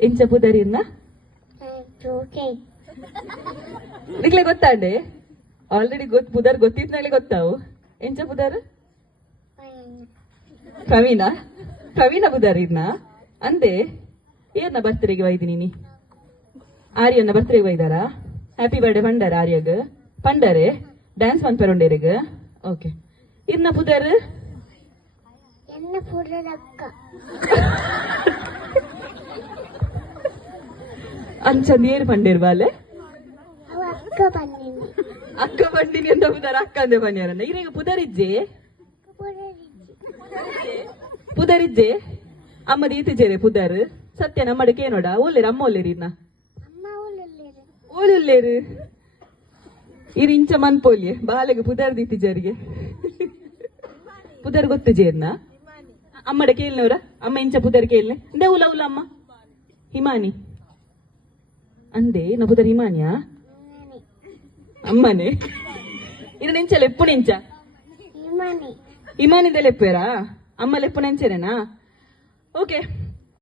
ಎಂಚ ಪುದರಿನ ನಿಕ್ಲೆ ಗೊತ್ತಾಂಡೆ ಆಲ್ರೆಡಿ ಪುದರ್ ಗೊತ್ತಿದ್ಮೇಲೆ ಗೊತ್ತಾವು ಎಂಚ ಪುದರ್ ಪ್ರವೀಣ ಪುದರಿನ ಅಂದೆ ಏನ ಬರ್ತ್ಡೇಗೆ ಒಯ್ದಿ ನೀನಿ ಆರ್ಯನ ಬರ್ತ್ಡೇಗೆ ಒಯ್ದಾರ ಹ್ಯಾಪಿ ಬರ್ಡೇ ಪಂಡಾರ ಆರ್ಯಗ್ ಪಂಡರೆ ಡ್ಯಾನ್ಸ್ ಮನ್ಪೆರೊಂಡೇರಿಗ್ ಓಕೆ ಇನ್ನ ಪುದರ್ ಅಂಚಂದ ಏರು ಪಂಡೇರ್ವಾಲೆ ಅಕ್ಕ ಬಂದಿನಿ ಅಂತ ಪುದರ್ ಅಕ್ಕ ಅಂದೆ ಪನ್ಯಾರನ್ನ ಈಗ ಪುದರಿಜ್ಜೆ ಅಮ್ಮದ ಈತಿಜೇರೆ ಪುದರ್ ಸತ್ಯ ನಮ್ಮಡಕ್ಕೆ ಏನೋಡ ಓಲೇರು ಅಮ್ಮ ಓಲೇರಿ ಇನ್ನ ಓಲುಲ್ಲೇರು ಇರು ಇಂಚ ಮನ್ಪೋಲ್ಯೆ ಬಾಲೆಗೆ ಪುದರ್ ದೀತಿಜರಿಗೆ ಪುದರ್ ಗೊತ್ತು ಜೇರ್ನ ಅಮ್ಮಡ ಕೇಳ್ನವ್ರ ಅಮ್ಮ ಇಂಚ ಪುದರ್ ಕೇಳ್ನೆ ಇಂದ ಉಲ ಉಲ ಅಮ್ಮ ಹಿಮಾನಿ ಅಂದೆ ನ ಪುದರ್ ಹಿಮಾನಿಯಾ ಅಮ್ಮನೆ ಇದು ನೆಂಚ ಲೆಪ್ಪು ನೆಂಚ ಹಿಮಾನಿದೆ ಲೆಪ್ಪೇರಾ ಅಮ್ಮ ಲೆಪ್ಪು ನೆಂಚರೇನಾ ಓಕೆ